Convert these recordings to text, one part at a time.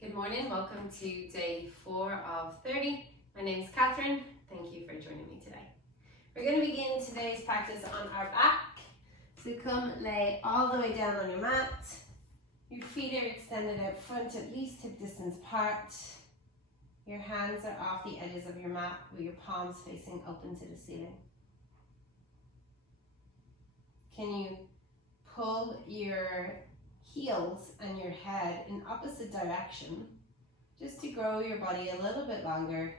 Good morning, welcome to day 4 of 30. My name is Catherine, thank you for joining me today. We're going to begin today's practice on our back. So come lay all the way down on your mat. Your feet are extended out front, at least hip distance apart. Your hands are off the edges of your mat with your palms facing open to the ceiling. Can you pull your heels and your head in opposite direction just to grow your body a little bit longer?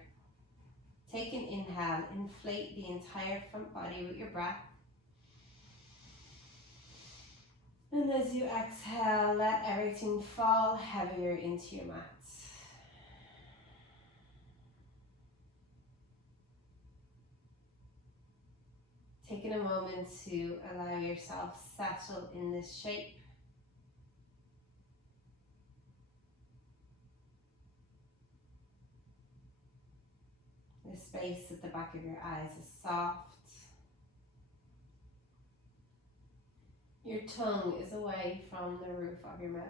Take an inhale, inflate the entire front body with your breath. And as you exhale, let everything fall heavier into your mat. Taking a moment to allow yourself settle in this shape. The space at the back of your eyes is soft. Your tongue is away from the roof of your mouth.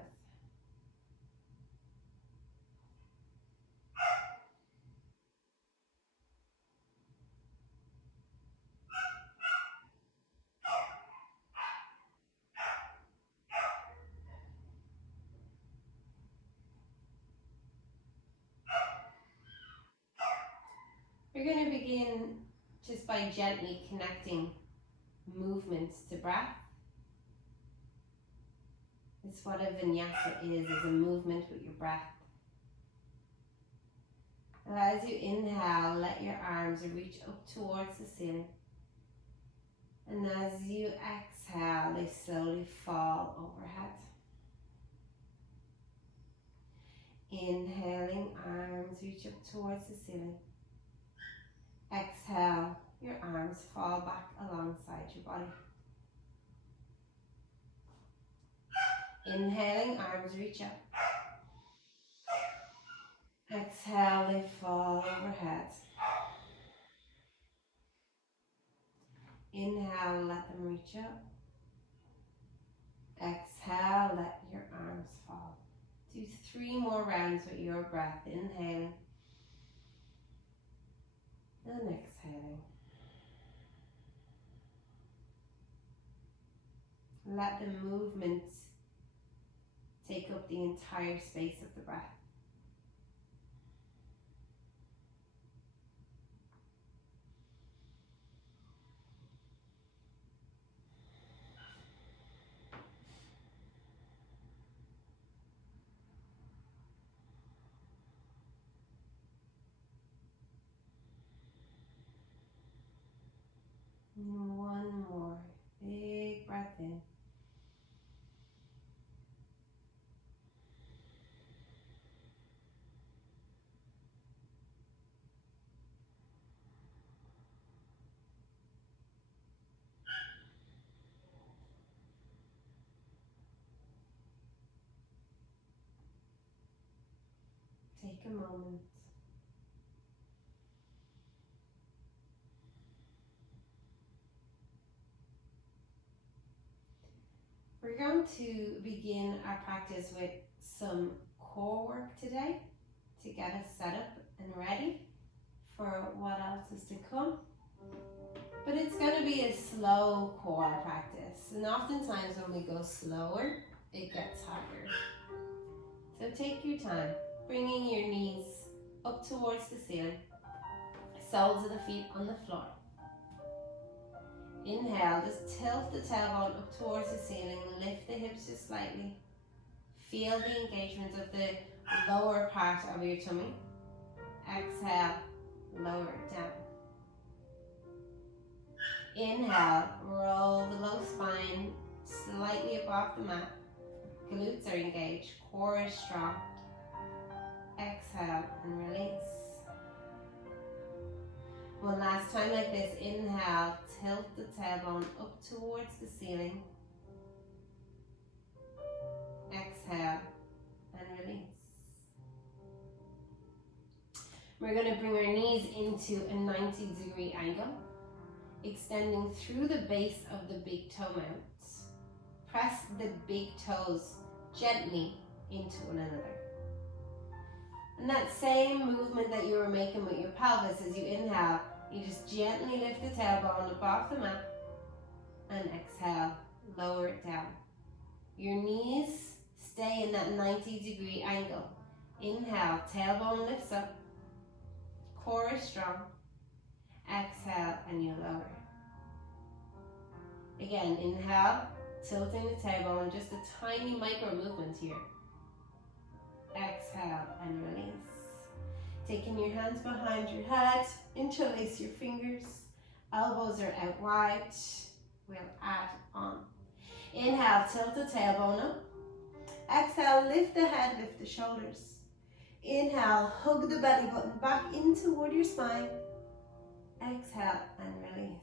We're going to begin just by gently connecting movements to breath. It's what a vinyasa is a movement with your breath. And as you inhale, let your arms reach up towards the ceiling. And as you exhale, they slowly fall overhead. Inhaling, arms reach up towards the ceiling. Exhale, your arms fall back alongside your body. Inhaling, arms reach up. Exhale, they fall overhead. Inhale, let them reach up. Exhale, let your arms fall. Do 3 more rounds with your breath. Inhaling and exhaling. Let the movement take up the entire space of the breath. And 1 more big breath in. Take a moment. We're going to begin our practice with some core work today to get us set up and ready for what else is to come. But it's going to be a slow core practice, and oftentimes when we go slower, it gets harder. So take your time, bringing your knees up towards the ceiling, soles of the feet on the floor. Inhale, just tilt the tailbone up towards the ceiling, lift the hips just slightly. Feel the engagement of the lower part of your tummy. Exhale, lower it down. Inhale, roll the low spine slightly above the mat. Glutes are engaged, core is strong. Exhale and release. One last time like this. Inhale, tilt the tailbone up towards the ceiling. Exhale and release. We're going to bring our knees into a 90-degree angle, extending through the base of the big toe mounts. Press the big toes gently into one another. And that same movement that you were making with your pelvis, as you inhale, you just gently lift the tailbone up off the mat, and exhale, lower it down. Your knees stay in that 90-degree angle. Inhale, tailbone lifts up, core is strong. Exhale, and you lower. Again, inhale, tilting the tailbone, just a tiny micro movement here. Exhale and release. Taking your hands behind your head, interlace your fingers, elbows are out wide. We'll add on. Inhale, tilt the tailbone up. Exhale, lift the head, lift the shoulders. Inhale, hug the belly button back in toward your spine. Exhale and release.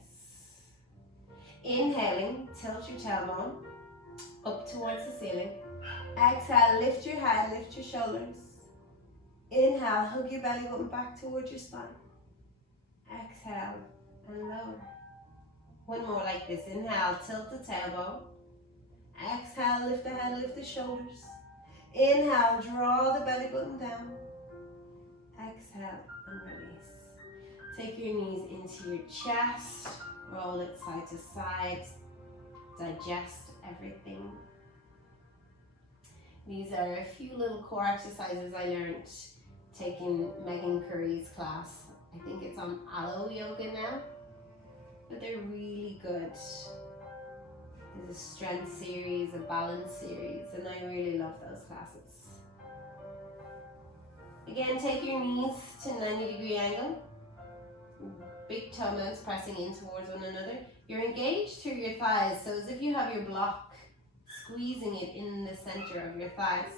Inhaling, tilt your tailbone up towards the ceiling. Exhale, lift your head, lift your shoulders. Inhale, hug your belly button back towards your spine. Exhale and lower. One more like this. Inhale, tilt the tailbone. Exhale, lift the head, lift the shoulders. Inhale, draw the belly button down. Exhale and release. Take your knees into your chest. Roll it side to side. Digest everything. These are a few little core exercises I learned taking Megan Curry's class. I think it's on aloe yoga now, but they're really good. There's a strength series, a balance series, and I really love those classes. Again, take your knees to 90-degree angle. Big toe mounts pressing in towards one another. You're engaged through your thighs, so as if you have your block, squeezing it in the center of your thighs.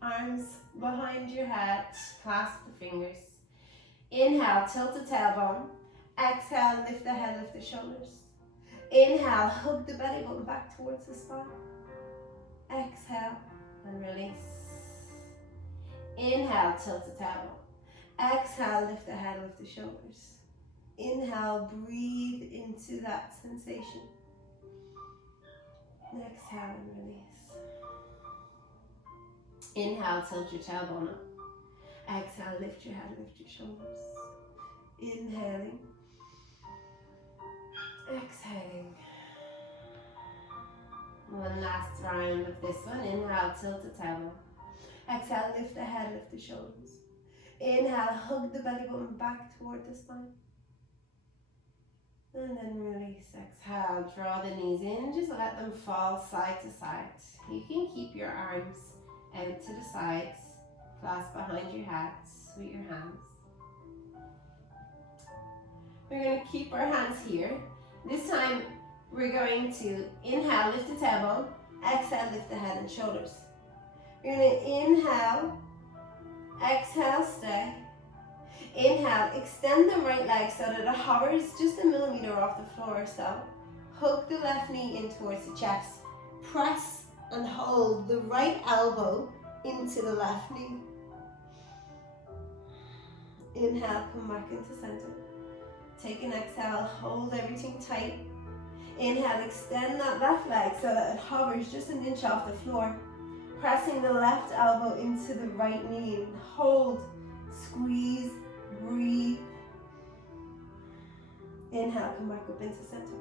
Arms behind your head, clasp the fingers. Inhale, tilt the tailbone. Exhale, lift the head, lift the shoulders. Inhale, hug the belly button back towards the spine. Exhale and release. Inhale, tilt the tailbone. Exhale, lift the head, lift the shoulders. Inhale, breathe into that sensation. Exhale and release. Inhale, tilt your tailbone up. Exhale, lift your head, lift your shoulders. Inhaling. Exhaling. One last round of this one. Inhale, tilt the tailbone. Exhale, lift the head, lift the shoulders. Inhale, hug the belly button back toward the spine. And then release. Exhale, draw the knees in, just let them fall side to side. You can keep your arms out to the sides, clasp behind your head with your hands. We're going to keep our hands here. This time we're going to inhale, lift the tailbone, exhale, lift the head and shoulders. We're going to inhale, exhale, stay. Inhale, extend the right leg so that it hovers just a millimeter off the floor or so. Hook the left knee in towards the chest. Press and hold the right elbow into the left knee. Inhale, come back into center. Take an exhale, hold everything tight. Inhale, extend that left leg so that it hovers just an inch off the floor. Pressing the left elbow into the right knee. Hold, squeeze, breathe. Inhale, come back up into center.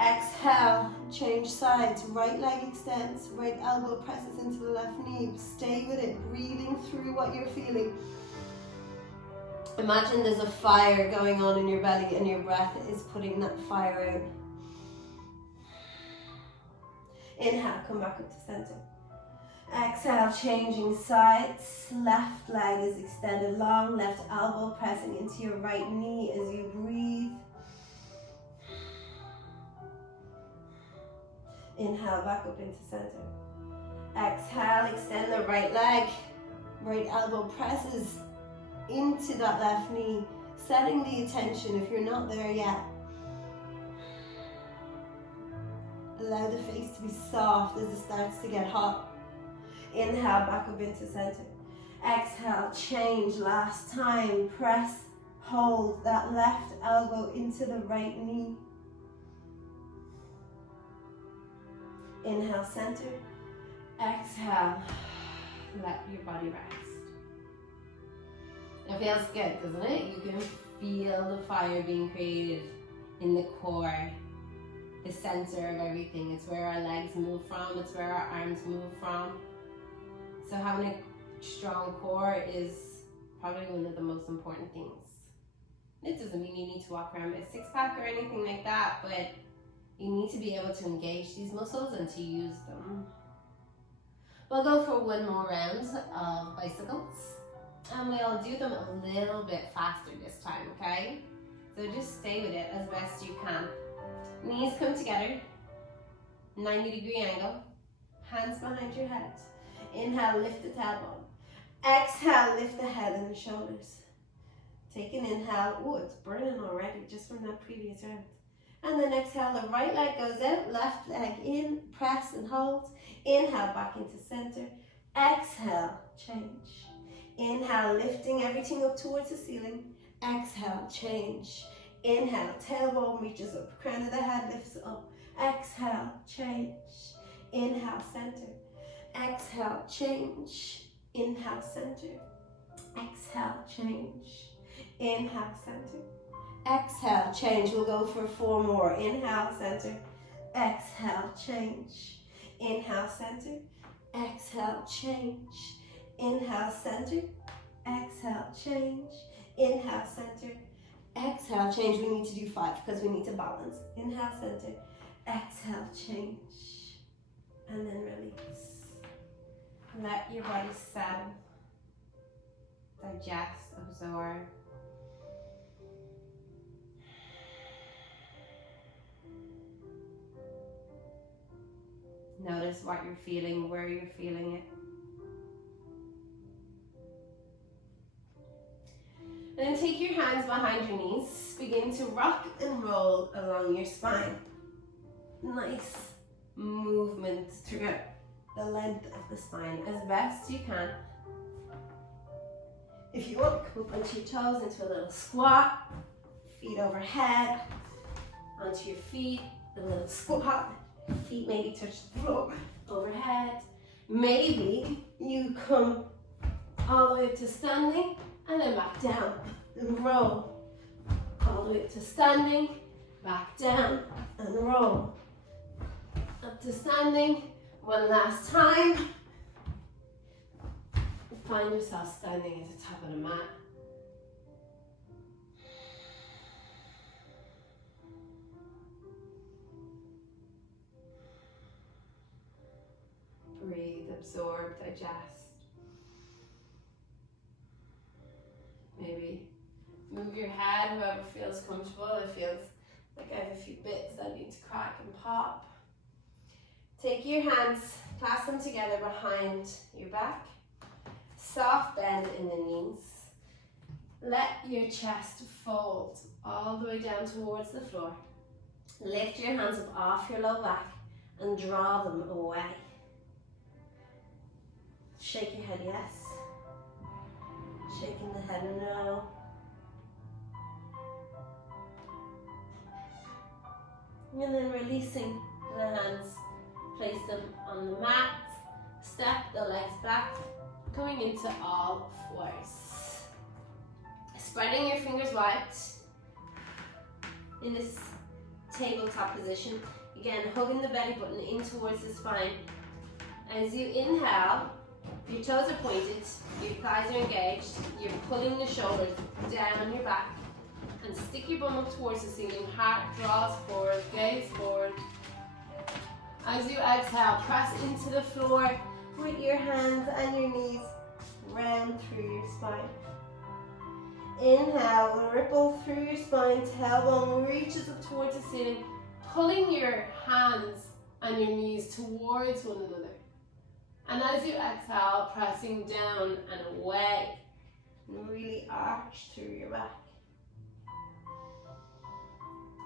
Exhale, change sides. Right leg extends, right elbow presses into the left knee. Stay with it, breathing through what you're feeling. Imagine there's a fire going on in your belly and your breath is putting that fire out. Inhale, come back up to center. Exhale, changing sides. Left leg is extended long, left elbow pressing into your right knee as you breathe. Inhale, back up into center. Exhale, extend the right leg. Right elbow presses into that left knee, setting the attention if you're not there yet. Allow the face to be soft as it starts to get hot. Inhale, back up into center. Exhale, change. Last time, press, hold that left elbow into the right knee. Inhale, center. Exhale, let your body rest. It feels good, doesn't it? You can feel the fire being created in the core, the center of everything. It's where our legs move from, it's where our arms move from. So having a strong core is probably one of the most important things. It doesn't mean you need to walk around with a six-pack or anything like that, but you need to be able to engage these muscles and to use them. We'll go for one more round of bicycles, and we'll do them a little bit faster this time, okay? So just stay with it as best you can. Knees come together, 90-degree angle, hands behind your head. Inhale, lift the tailbone. Exhale, lift the head and the shoulders. Take an inhale. Oh, it's burning already just from that previous round. And then exhale, the right leg goes out, left leg in, press and hold. Inhale, back into center. Exhale, change. Inhale, lifting everything up towards the ceiling. Exhale, change. Inhale, tailbone reaches up, crown of the head lifts up. Exhale, change. Inhale, center. Exhale, change. Inhale, center. Exhale, change. Inhale, center. Exhale, change. We'll go for 4 more. Inhale, center. Exhale, change. Inhale, center. Exhale, change. Inhale, center. Exhale, change. Inhale, center. Exhale, change. We need to do 5 because we need to balance. Inhale, center. Exhale, change. And then release. Let your body settle. Digest, absorb. Notice what you're feeling, where you're feeling it. And then take your hands behind your knees. Begin to rock and roll along your spine. Nice movement throughout the length of the spine as best you can. If you want, come up onto your toes into a little squat. Feet overhead, onto your feet, a little squat. Feet maybe touch the floor, overhead. Maybe you come all the way up to standing and then back down and roll. All the way up to standing, back down and roll. Up to standing, one last time. Find yourself standing at the top of the mat. Breathe, absorb, digest. Maybe move your head, whoever feels comfortable. It feels like I have a few bits that need to crack and pop. Take your hands, clasp them together behind your back. Soft bend in the knees. Let your chest fold all the way down towards the floor. Lift your hands up off your low back and draw them away. Shake your head, yes. Shaking the head, no. And then releasing the hands. Place them on the mat. Step the legs back. Coming into all fours. Spreading your fingers wide. In this tabletop position. Again, hugging the belly button in towards the spine. As you inhale, your toes are pointed, your thighs are engaged, you're pulling the shoulders down your back, and stick your bum up towards the ceiling, heart draws forward, gaze forward. As you exhale, press into the floor with your hands and your knees round through your spine. Inhale, ripple through your spine, tailbone reaches up towards the ceiling, pulling your hands and your knees towards one another. And as you exhale, pressing down and away, and really arch through your back.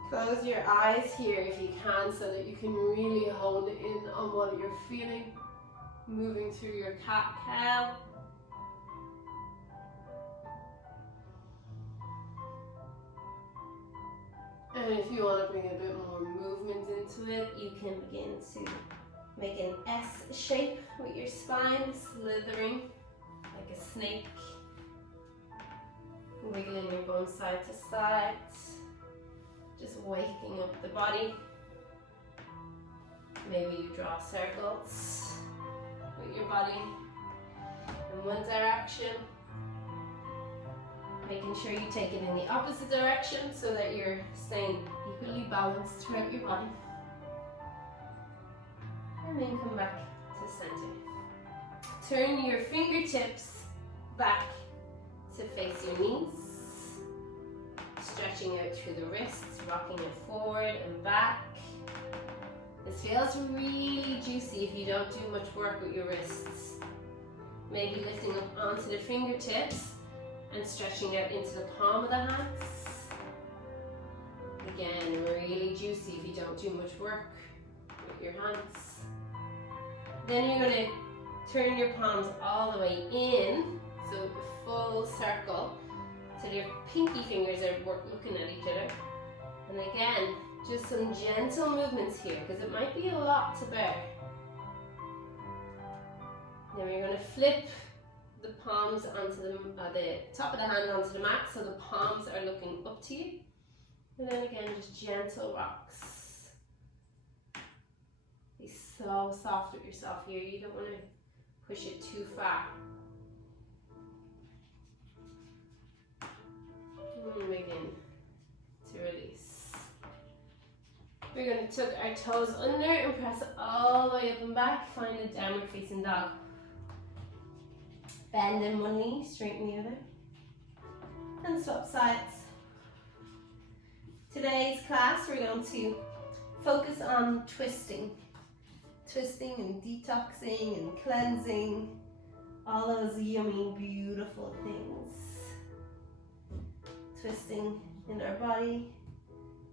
Close your eyes here if you can so that you can really hone in on what you're feeling. Moving through your cat-cow. And if you want to bring a bit more movement into it, you can begin to make an S shape with your spine, slithering like a snake. Wiggling your bum side to side. Just waking up the body. Maybe you draw circles with your body in one direction. Making sure you take it in the opposite direction so that you're staying equally balanced throughout your body. And then come back to center. Turn your fingertips back to face your knees. Stretching out through the wrists, rocking it forward and back. This feels really juicy if you don't do much work with your wrists. Maybe lifting up onto the fingertips and stretching out into the palm of the hands. Again, really juicy if you don't do much work with your hands. Then you're going to turn your palms all the way in, so a full circle, so your pinky fingers are looking at each other. And again, just some gentle movements here, because it might be a lot to bear. Then we're going to flip the palms onto the top of the hand onto the mat, so the palms are looking up to you. And then again, just gentle rocks. Be so soft with yourself here. You don't want to push it too far. And begin to release. We're going to tuck our toes under and press all the way up and back. Find a downward facing dog. Bend in one knee, straighten the other. And swap sides. Today's class, we're going to focus on twisting. Twisting and detoxing and cleansing. All those yummy, beautiful things. Twisting in our body.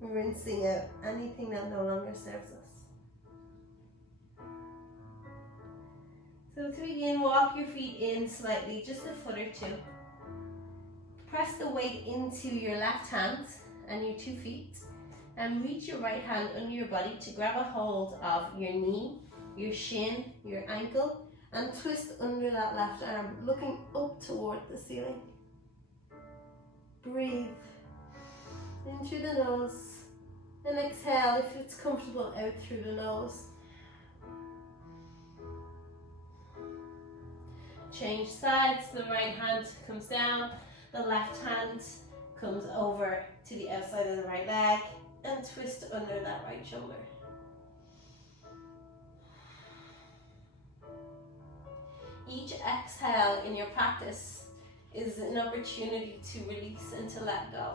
Rinsing out anything that no longer serves us. So to begin, walk your feet in slightly, just a foot or two. Press the weight into your left hand and your 2 feet, and reach your right hand under your body to grab a hold of your knee, your shin, your ankle, and twist under that left arm, looking up toward the ceiling. Breathe in through the nose, and exhale if it's comfortable out through the nose. Change sides, the right hand comes down, the left hand comes over to the outside of the right leg, and twist under that right shoulder. Each exhale in your practice is an opportunity to release and to let go.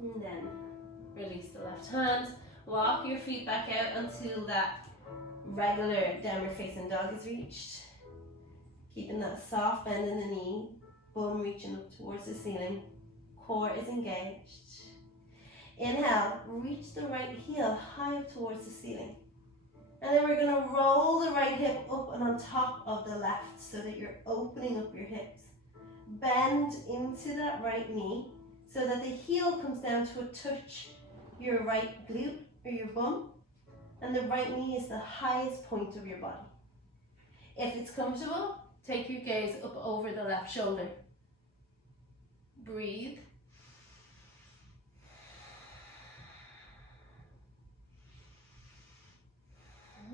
And then release the left hand, walk your feet back out until that regular downward facing dog is reached. Keeping that soft bend in the knee, bum reaching up towards the ceiling, core is engaged. Inhale, reach the right heel high up towards the ceiling. And then we're going to roll the right hip up and on top of the left so that you're opening up your hips. Bend into that right knee so that the heel comes down to touch your right glute or your bum. And the right knee is the highest point of your body. If it's comfortable, take your gaze up over the left shoulder. Breathe.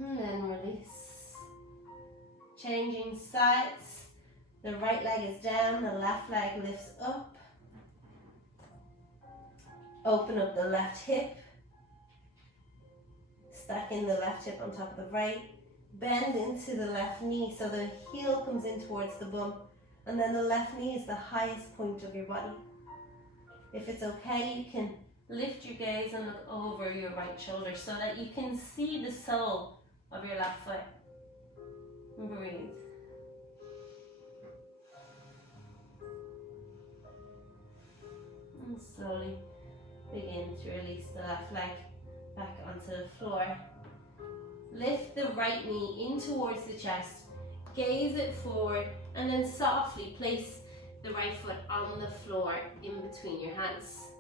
And then release. Changing sides. The right leg is down, the left leg lifts up. Open up the left hip. Stacking the left hip on top of the right. Bend into the left knee so the heel comes in towards the bum. And then the left knee is the highest point of your body. If it's okay, you can lift your gaze and look over your right shoulder so that you can see the sole of your left foot. Breathe. And slowly begin to release the left leg back onto the floor. Lift the right knee in towards the chest, gaze it forward, and then softly place the right foot on the floor in between your hands.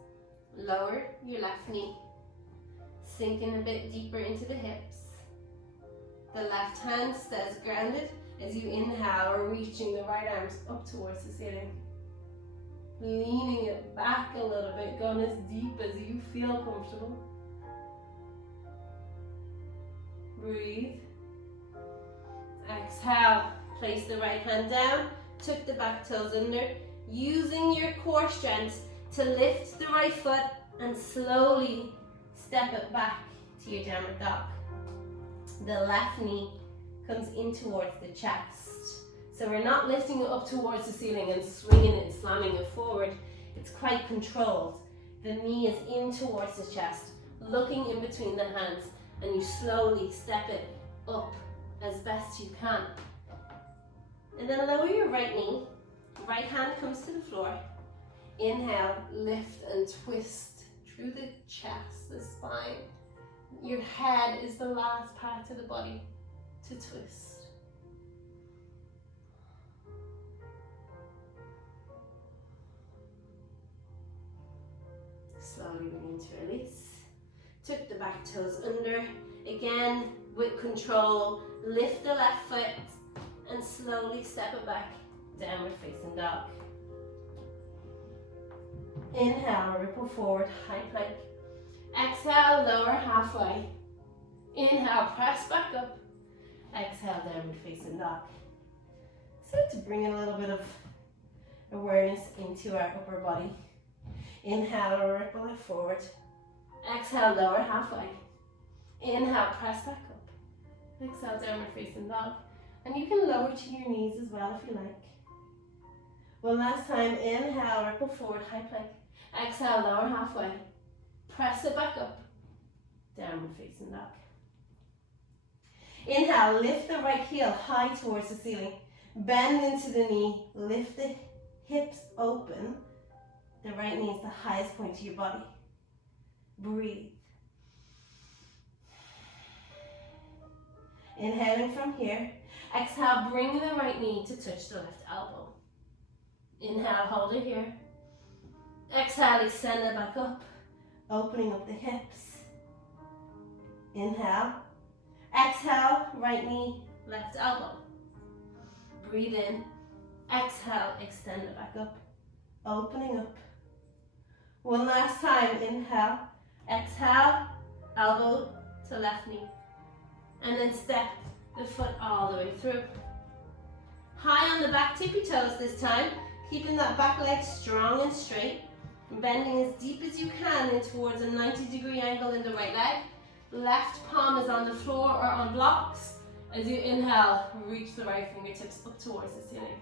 Lower your left knee, sinking a bit deeper into the hips. The left hand stays grounded As you inhale, we're reaching the right arms up towards the ceiling. Leaning it back a little bit, going as deep as you feel comfortable. Breathe. Exhale, place the right hand down, tuck the back toes under, using your core strength to lift the right foot and slowly step it back to your downward dog. The left knee comes in towards the chest. So we're not lifting it up towards the ceiling and swinging it and slamming it forward. It's quite controlled. The knee is in towards the chest, looking in between the hands, and you slowly step it up as best you can. And then lower your right knee. Right hand comes to the floor. Inhale, lift and twist through the chest, the spine. Your head is the last part of the body to twist. Slowly begin to release. Tuck the back toes under. Again, with control, lift the left foot and slowly step it back, downward facing dog. Inhale, ripple forward, high plank. Exhale, lower halfway. Inhale, press back up. Exhale, downward facing dog. So to bring a little bit of awareness into our upper body. Inhale, ripple it forward. Exhale, lower halfway. Inhale, press back up. Exhale, downward facing dog. And you can lower to your knees as well if you like. One last time, inhale, ripple forward, high plank. Exhale, lower halfway. Press it back up. Downward facing dog. Inhale, lift the right heel high towards the ceiling. Bend into the knee, lift the hips open. The right knee is the highest point of your body. Breathe. Inhaling from here. Exhale, bring the right knee to touch the left elbow. Inhale, hold it here. Exhale, extend it back up, opening up the hips. Inhale. Exhale, right knee, left elbow. Breathe in. Exhale, extend it back up, opening up. One last time, inhale. Exhale, elbow to left knee. And then step the foot all the way through. High on the back tippy toes this time, keeping that back leg strong and straight. Bending as deep as you can in towards a 90-degree angle in the right leg. Left palm is on the floor or on blocks. As you inhale, reach the right fingertips up towards the ceiling.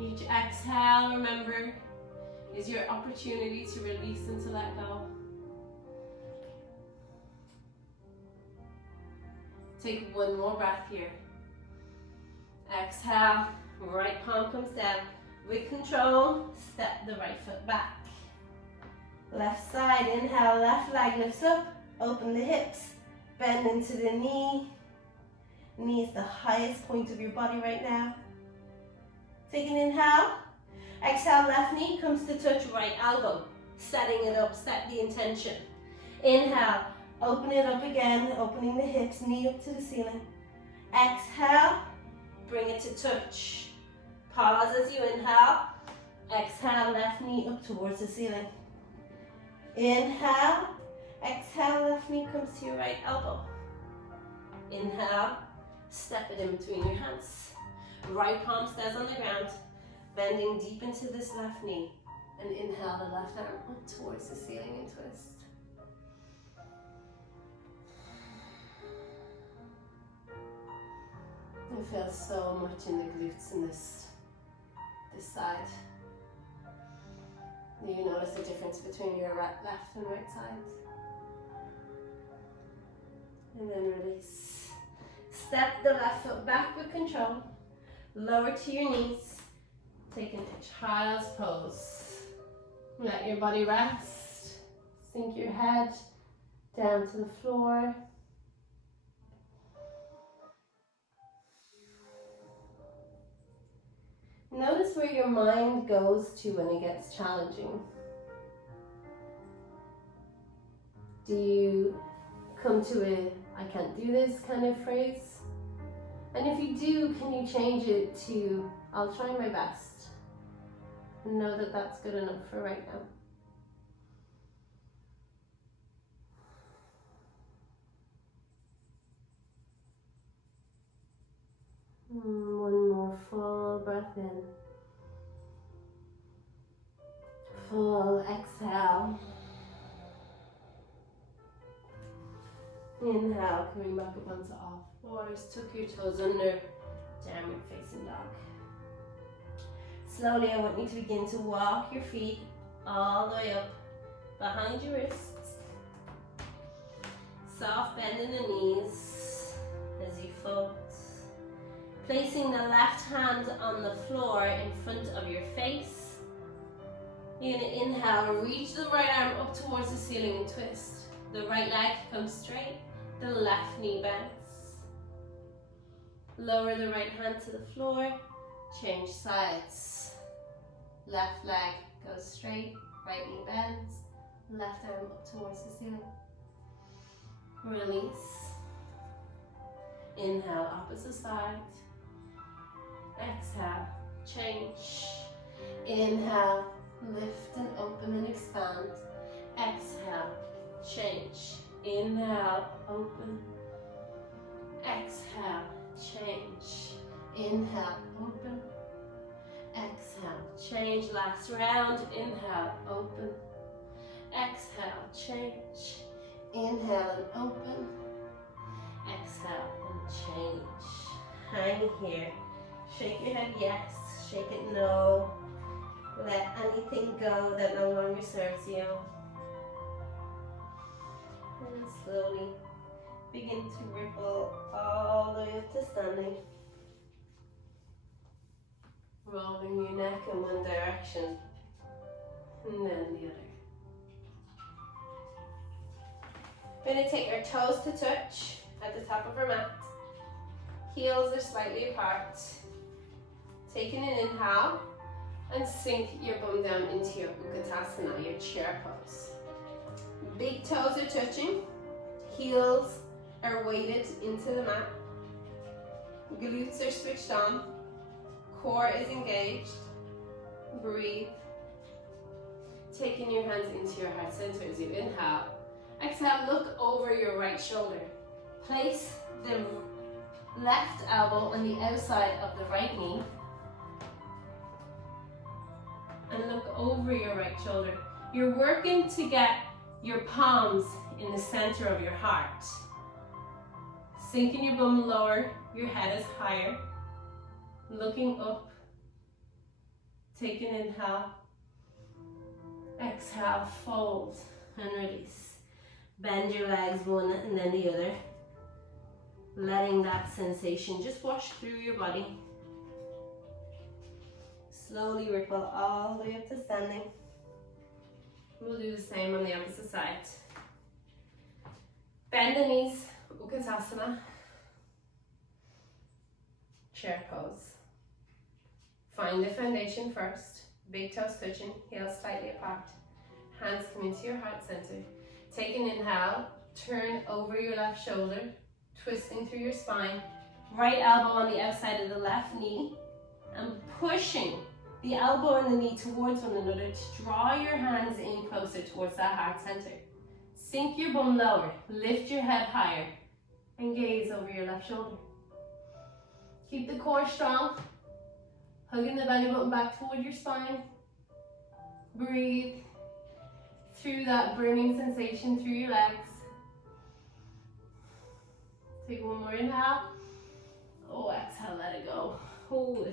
Each exhale, remember, is your opportunity to release and to let go. Take one more breath here. Exhale, right palm comes down. With control, step the right foot back. Left side, inhale, left leg lifts up. Open the hips, bend into the knee. Knee is the highest point of your body right now. Take an inhale. Exhale, left knee comes to touch right elbow. Setting it up, set the intention. Inhale, open it up again, opening the hips, knee up to the ceiling. Exhale, bring it to touch. Pause as you inhale. Exhale, left knee up towards the ceiling. Inhale. Exhale, left knee comes to your right elbow. Inhale, step it in between your hands. Right palm stays on the ground, bending deep into this left knee. And inhale the left arm up towards the ceiling and twist. It feels so much in the glutes in this side. Do you notice the difference between your left and right sides? And then release. Step the left foot back with control. Lower to your knees. Take an child's pose. Let your body rest. Sink your head down to the floor. Notice where your mind goes to when it gets challenging. Do you come to a I can't do this kind of phrase. And if you do, can you change it to I'll try my best? And know that that's good enough for right now. One more full breath in. Full exhale. Inhale, coming back up onto all fours. Tuck your toes under, downward facing dog. Slowly, I want you to begin to walk your feet all the way up behind your wrists. Soft bend in the knees as you float. Placing the left hand on the floor in front of your face. You're going to inhale, reach the right arm up towards the ceiling and twist. The right leg comes straight, the left knee bends. Lower the right hand to the floor, change sides. Left leg goes straight, right knee bends, left arm up towards the ceiling. Release. Inhale, opposite side. Exhale, change. Inhale, lift and open and expand. Exhale, change. Inhale, open. Exhale, change. Inhale, open. Exhale, change. Last round. Inhale, open. Exhale, change. Inhale and open. Exhale and change. Hang here. Shake your head yes, shake it no. Let anything go that no longer serves you. And slowly begin to ripple all the way up to standing. Rolling your neck in one direction and then the other. We're going to take our toes to touch at the top of our mat. Heels are slightly apart. Taking an inhale and sink your bum down into your Utkatasana, your chair pose. Big toes are touching. Heels are weighted into the mat. Glutes are switched on. Core is engaged. Breathe. Taking your hands into your heart center as you inhale. Exhale, look over your right shoulder. Place the left elbow on the outside of the right knee. And look over your right shoulder. You're working to get your palms in the center of your heart. Sinking your bum lower, your head is higher. Looking up. Take an inhale. Exhale, fold and release. Bend your legs one and then the other. Letting that sensation just wash through your body. Slowly ripple all the way up to standing. We'll do the same on the opposite side. Bend the knees, Utkatasana. Chair pose. Find the foundation first. Big toes touching, heels slightly apart. Hands come into your heart center. Take an inhale, turn over your left shoulder, twisting through your spine. Right elbow on the outside of the left knee, and pushing the elbow and the knee towards one another to draw your hands in closer towards that heart center. Sink your bum lower, lift your head higher, and gaze over your left shoulder. Keep the core strong, hugging the belly button back toward your spine. Breathe through that burning sensation through your legs. Take one more inhale. Oh, exhale, let it go. Oh,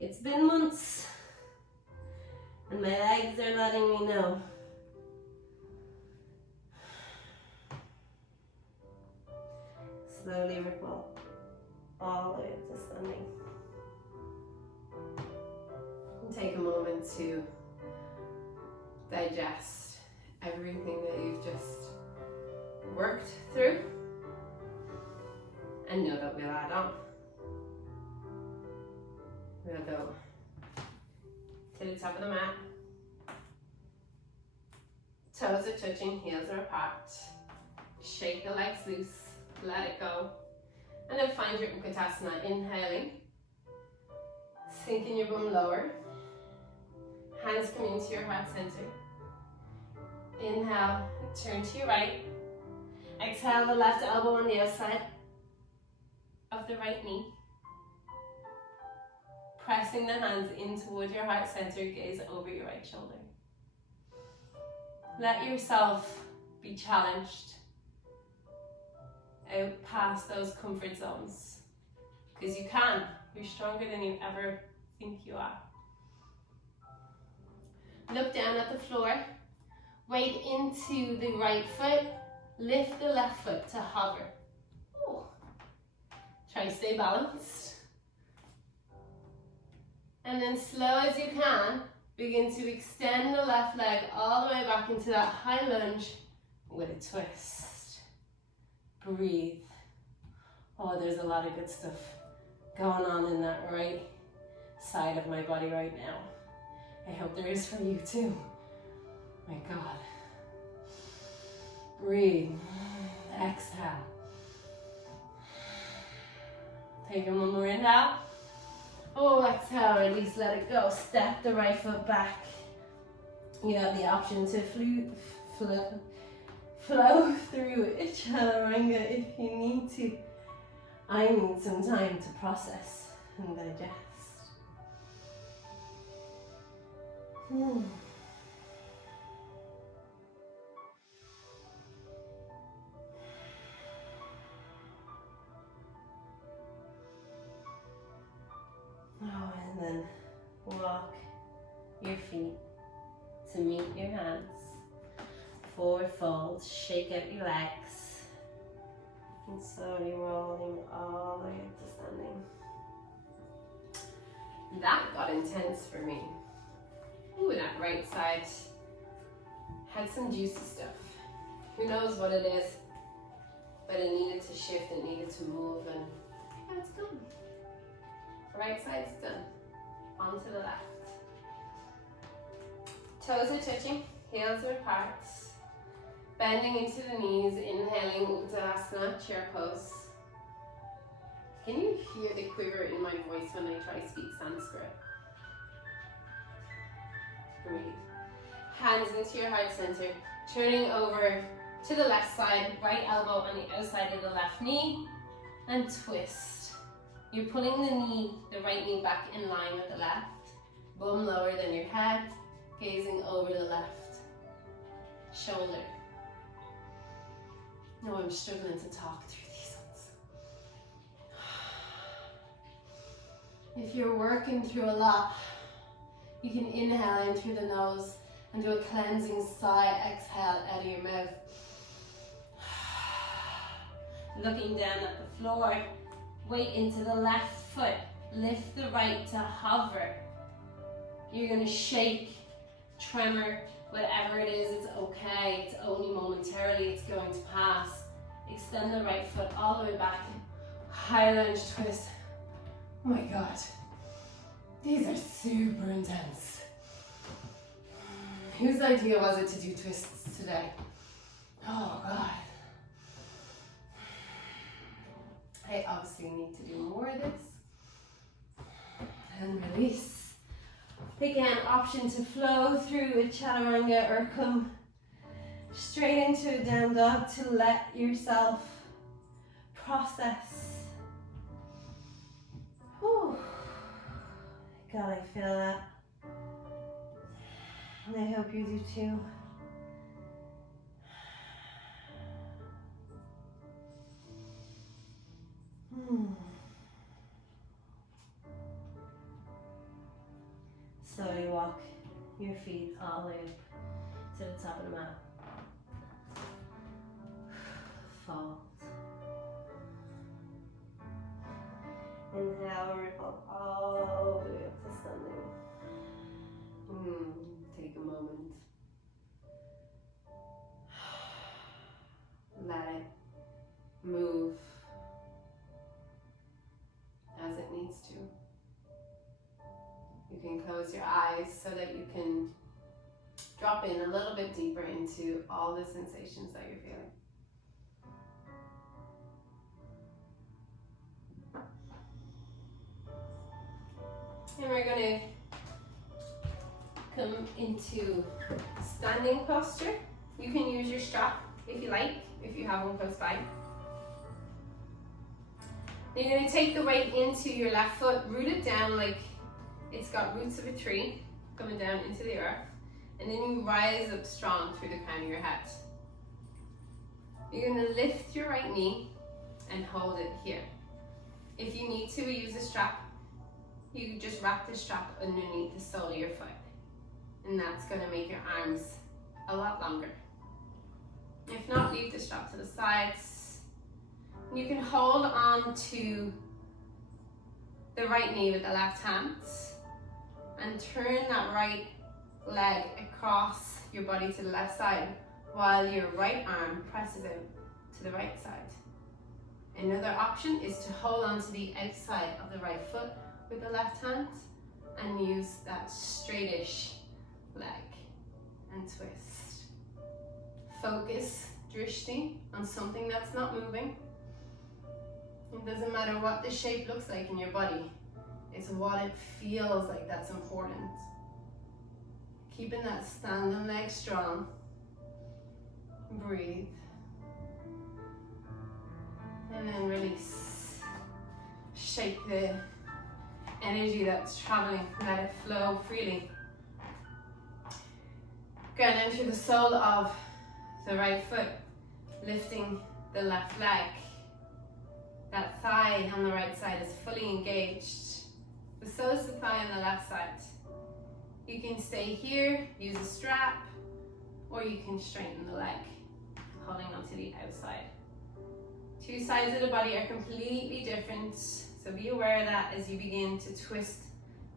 it's been months, and my legs are letting me know. Slowly ripple all the way up to standing. And take a moment to digest everything that you've just worked through, and know that we'll add on. We'll go to the top of the mat. Toes are touching, heels are apart. Shake shake the legs loose, let it go. And then find your Utkatasana, inhaling. Sinking your bum lower. Hands come into your heart center. Inhale, turn to your right. Exhale, the left elbow on the outside of the right knee. Pressing the hands in towards your heart center, gaze over your right shoulder. Let yourself be challenged out past those comfort zones. Because you can. You're stronger than you ever think you are. Look down at the floor. Weight into the right foot. Lift the left foot to hover. Ooh. Try to stay balanced. And then slow as you can, begin to extend the left leg all the way back into that high lunge with a twist. Breathe. Oh, there's a lot of good stuff going on in that right side of my body right now. I hope there is for you too. My God. Breathe. Exhale. Take one more inhale. Oh, exhale, release, let it go. Step the right foot back. You have the option to flow through chaturanga if you need to. I need some time to process and digest. Oh, and then walk your feet to meet your hands. Forward fold, shake out your legs. And slowly rolling all the way up to standing. That got intense for me. Ooh, that right side had some juicy stuff. Who knows what it is, but it needed to shift, it needed to move, and yeah, it's gone. Right side's done. On to the left. Toes are touching, heels are apart. Bending into the knees, inhaling Uttanasana, chair pose. Can you hear the quiver in my voice when I try to speak Sanskrit? Breathe. Hands into your heart center, turning over to the left side, right elbow on the outside of the left knee, and twist. You're pulling the right knee back in line with the left, bum lower than your head, gazing over the left shoulder. No, I'm struggling to talk through these ones. If you're working through a lot, you can inhale in through the nose and do a cleansing sigh, exhale out of your mouth. Looking down at the floor, weight into the left foot, lift the right to hover. You're gonna shake, tremor, whatever it is, it's okay. It's only momentarily, it's going to pass. Extend the right foot all the way back. High lunge twist. Oh my God. These are super intense. Whose idea was it to do twists today? Oh God. I obviously need to do more of this. And release. Again, option to flow through a chaturanga or come straight into a down dog to let yourself process. Whew. God, I feel that. And I hope you do too. Slowly walk your feet all the way up to the top of the mat. Fold. Inhale, ripple all the way up to standing. Take a moment. Let it move as it needs to. You can close your eyes so that you can drop in a little bit deeper into all the sensations that you're feeling. come into standing posture. You can use your strap if you like, if you have one close by. You're going to take the weight into your left foot, root it down like it's got roots of a tree coming down into the earth, and then you rise up strong through the crown of your head. You're going to lift your right knee and hold it here. If you need to use a strap, you just wrap the strap underneath the sole of your foot, and that's going to make your arms a lot longer. If not, leave the strap to the sides. You can hold on to the right knee with the left hand and turn that right leg across your body to the left side while your right arm presses out to the right side. Another option is to hold on to the outside of the right foot with the left hand and use that straightish leg and twist. Focus drishti on something that's not moving. It doesn't matter what the shape looks like in your body, it's what it feels like that's important. Keeping that standing leg strong. Breathe. And then release. Shake the energy that's traveling, let it flow freely. Ground down through the sole of the right foot, lifting the left leg. That thigh on the right side is fully engaged, but so is the thigh on the left side. You can stay here, use a strap, or you can straighten the leg, holding onto the outside. Two sides of the body are completely different, so be aware of that as you begin to twist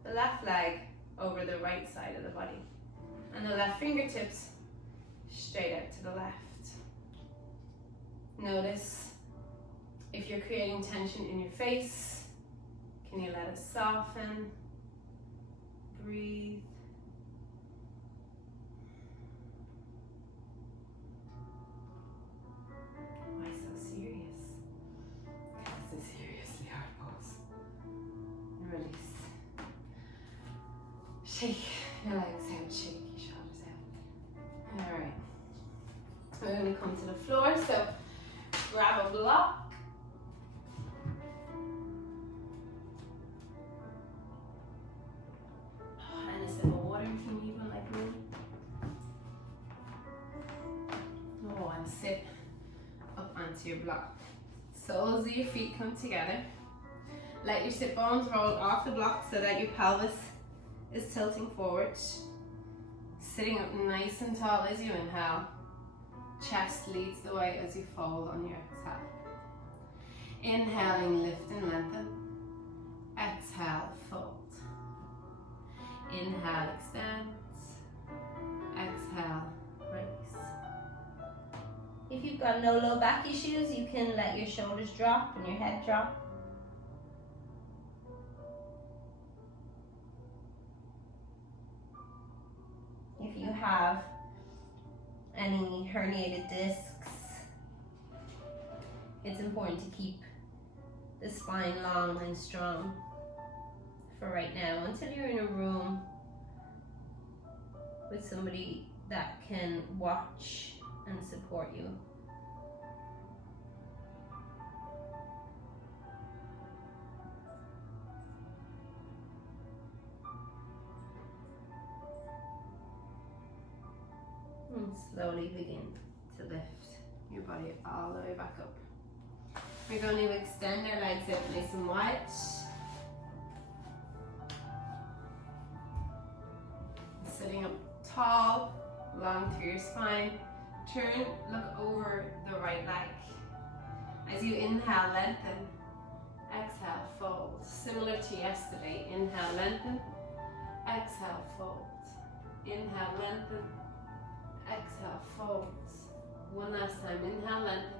the left leg over the right side of the body. And the left fingertips straight out to the left. Notice if you're creating tension in your face, can you let it soften? Breathe. Why so serious? Because it's a seriously hard pose. And release. Shake your legs out, shake your shoulders out. Alright. We're going to come to the floor, so grab a block. And a sip of water if you need one like me. Oh, and sit up onto your block. Soles of your feet come together. Let your sit bones roll off the block so that your pelvis is tilting forward. Sitting up nice and tall as you inhale. Chest leads the way as you fold on your exhale. Inhaling, lift and lengthen. Exhale, fold. Inhale, extend. Exhale, release. If you've got no low back issues, you can let your shoulders drop and your head drop. If you have any herniated discs, it's important to keep the spine long and strong for right now until you're in a room with somebody that can watch and support you. And slowly begin to lift your body all the way back up. We're going to extend our legs out nice and wide. Sitting up tall, long through your spine. Turn, look over the right leg. As you inhale, lengthen. Exhale, fold. Similar to yesterday. Inhale, lengthen. Exhale, fold. Inhale, lengthen. Exhale, fold. One last time. Inhale, lengthen.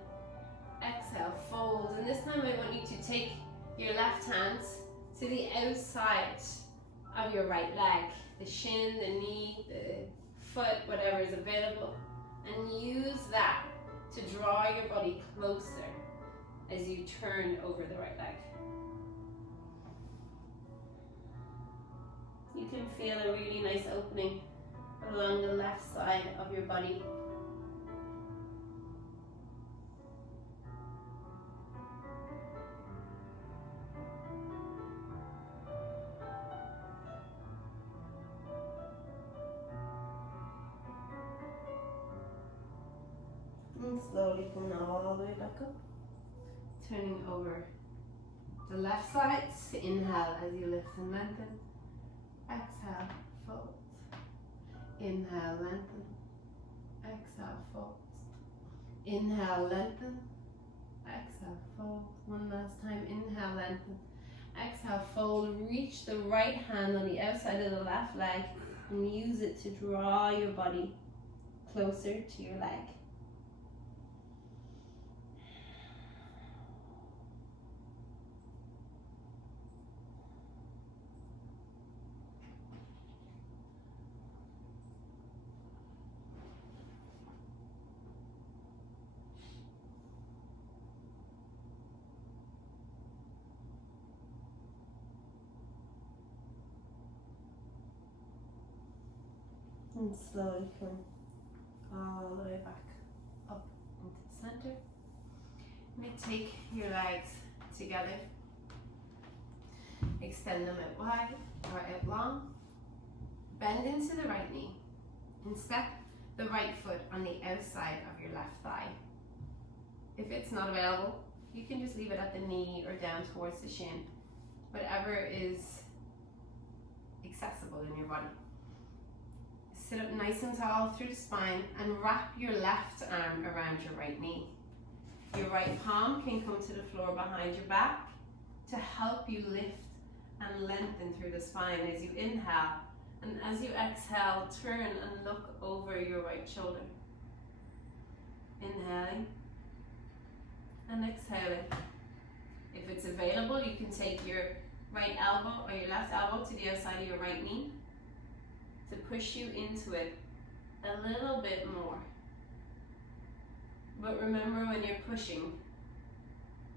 Exhale, fold. And this time I want you to take your left hand to the outside of your right leg. The shin, the knee, the foot, whatever is available. And use that to draw your body closer as you turn over the right leg. You can feel a really nice opening along the left side of your body. And slowly come now all the way back up. Turning over the left side. Inhale as you lift and lengthen. Exhale, fold. Inhale, lengthen. Exhale, fold. Inhale, lengthen. Exhale, fold. One last time. Inhale, lengthen. Exhale, fold. Reach the right hand on the outside of the left leg and use it to draw your body closer to your leg. And slowly come all the way back up into the center. You may take your legs together. Extend them out wide or out long. Bend into the right knee and step the right foot on the outside of your left thigh. If it's not available, you can just leave it at the knee or down towards the shin, whatever is accessible in your body. Sit up nice and tall through the spine and wrap your left arm around your right knee. Your right palm can come to the floor behind your back to help you lift and lengthen through the spine as you inhale. And as you exhale, turn and look over your right shoulder. Inhaling and exhaling. If it's available, you can take your right elbow or your left elbow to the outside of your right knee to push you into it a little bit more. But remember when you're pushing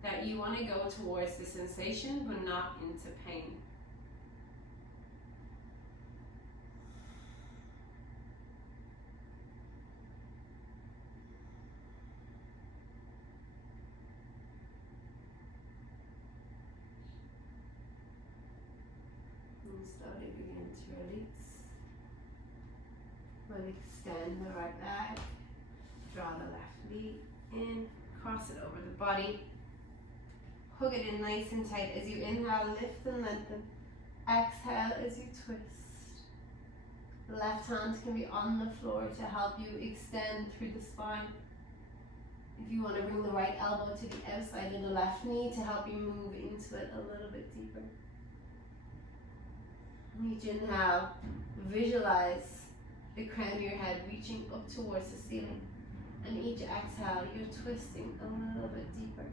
that you want to go towards the sensation but not into pain. And slowly begin to release. We'll extend the right leg, draw the left knee in, cross it over the body, hug it in nice and tight as you inhale, lift and lengthen, exhale as you twist. The left hand can be on the floor to help you extend through the spine. If you want to bring the right elbow to the outside of the left knee to help you move into it a little bit deeper. Each inhale, visualize the crown of your head reaching up towards the ceiling, and each exhale you're twisting a little bit deeper.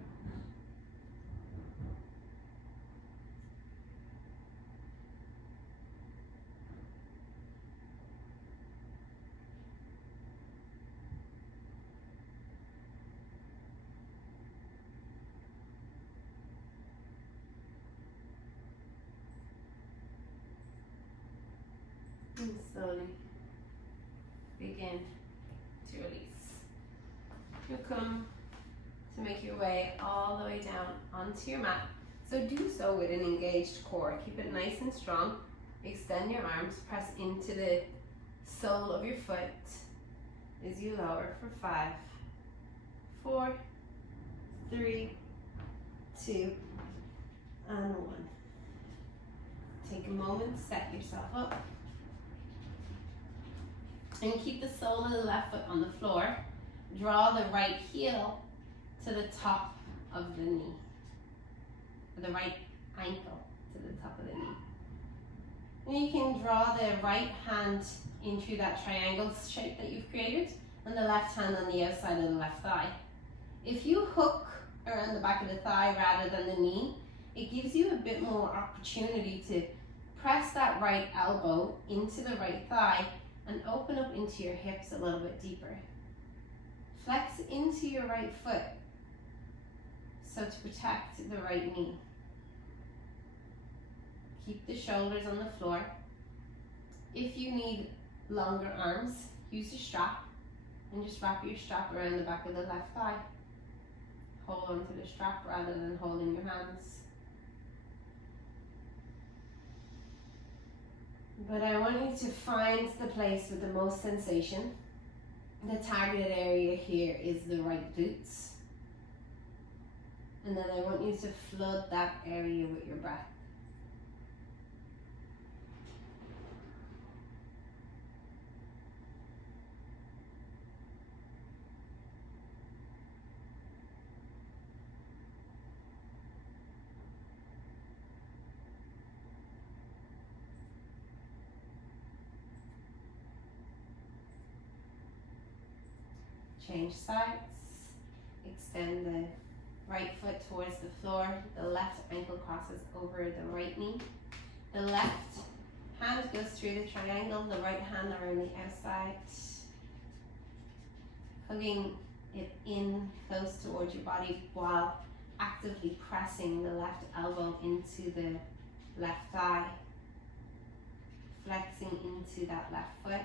And slowly begin to release. You'll come to make your way all the way down onto your mat. So do so with an engaged core. Keep it nice and strong. Extend your arms, press into the sole of your foot as you lower for 5, 4, 3, 2, and 1. Take a moment, set yourself up. And keep the sole of the left foot on the floor. Draw the right heel to the top of the knee. Or the right ankle to the top of the knee. And you can draw the right hand into that triangle shape that you've created, and the left hand on the outside of the left thigh. If you hook around the back of the thigh rather than the knee, it gives you a bit more opportunity to press that right elbow into the right thigh and open up into your hips a little bit deeper. Flex into your right foot so to protect the right knee. Keep the shoulders on the floor. If you need longer arms, use the strap and just wrap your strap around the back of the left thigh. Hold on to the strap rather than holding your hands. But I want you to find the place with the most sensation. The targeted area here is the right glutes. And then I want you to flood that area with your breath. Change sides. Extend the right foot towards the floor. The left ankle crosses over the right knee. The left hand goes through the triangle, the right hand around the outside. Hugging it in close towards your body while actively pressing the left elbow into the left thigh. Flexing into that left foot.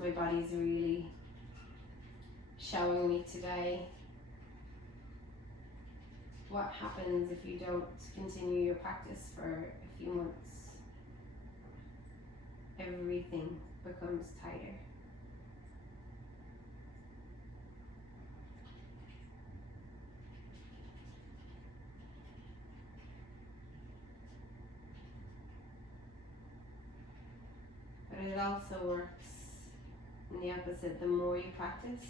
My body's really showing me today what happens if you don't continue your practice for a few months. Everything becomes tighter. But it also works in the opposite. The more you practice,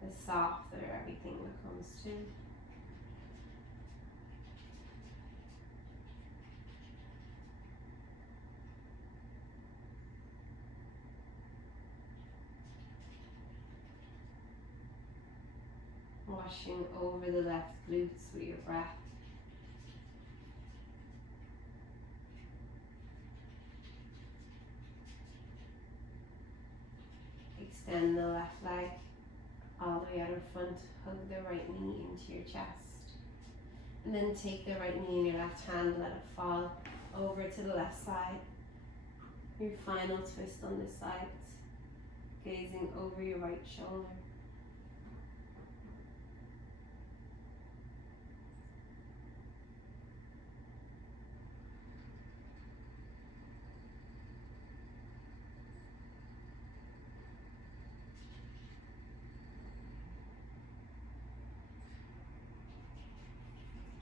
the softer everything becomes too. Washing over the left glutes with your breath. Extend the left leg all the way out in front. Hug the right knee into your chest. And then take the right knee in your left hand, let it fall over to the left side. Your final twist on this side, gazing over your right shoulder.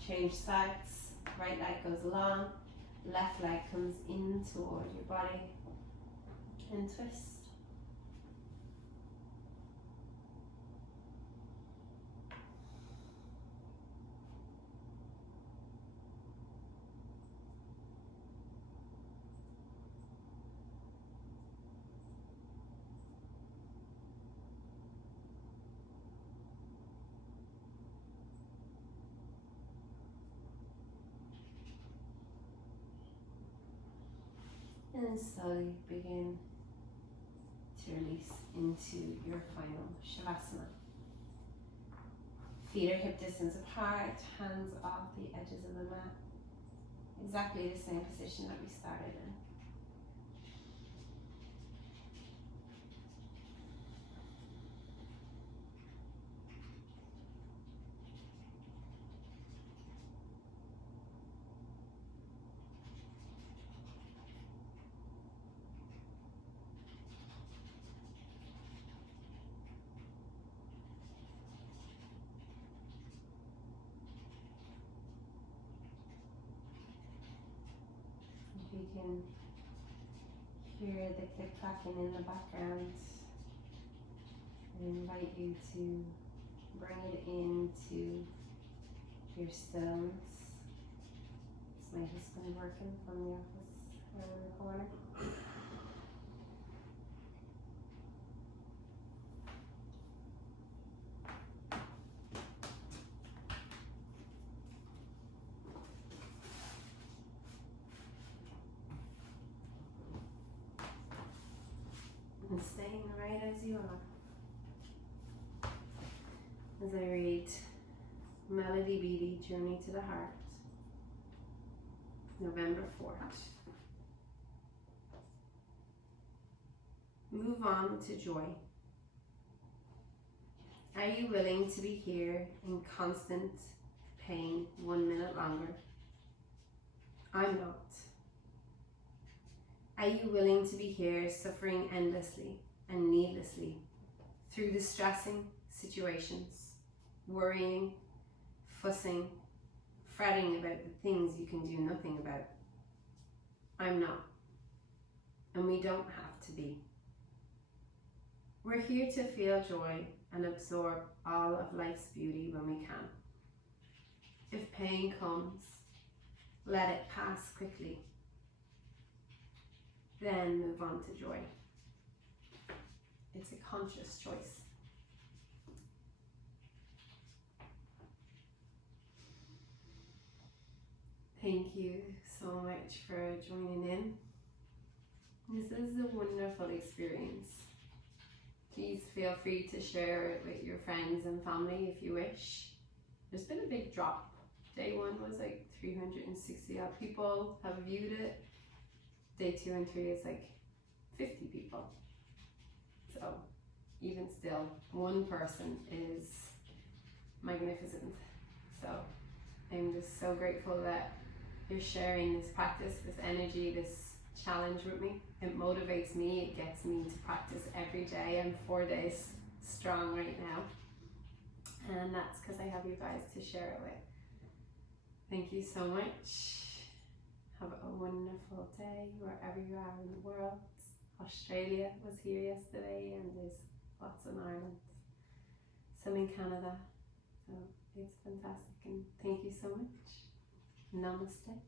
Change sides, right leg goes long, left leg comes in toward your body and twist. And then slowly begin to release into your final Shavasana. Feet are hip distance apart, hands off the edges of the mat. Exactly the same position that we started in. You can hear the click-clacking in the background. I invite you to bring it into your stillness. It's my husband working from the office around the corner. And staying right as you are. As I read Melody Beatty, Journey to the Heart, November 4th. Move on to joy. Are you willing to be here in constant pain 1 minute longer? I'm not. Are you willing to be here suffering endlessly and needlessly through distressing situations, worrying, fussing, fretting about the things you can do nothing about? I'm not. And we don't have to be. We're here to feel joy and absorb all of life's beauty when we can. If pain comes, let it pass quickly. Then move on to joy. It's a conscious choice. Thank you so much for joining in. This is a wonderful experience. Please feel free to share it with your friends and family if you wish. There's been a big drop. Day 1 was like 360 odd people have viewed it. Day 2 and 3 is like 50 people. So even still, one person is magnificent. So I'm just so grateful that you're sharing this practice, this energy, this challenge with me. It motivates me, it gets me to practice every day. I'm 4 days strong right now. And that's because I have you guys to share it with. Thank you so much. Have a wonderful day wherever you are in the world. Australia was here yesterday and there's lots in Ireland. Some in Canada. So it's fantastic and thank you so much. Namaste.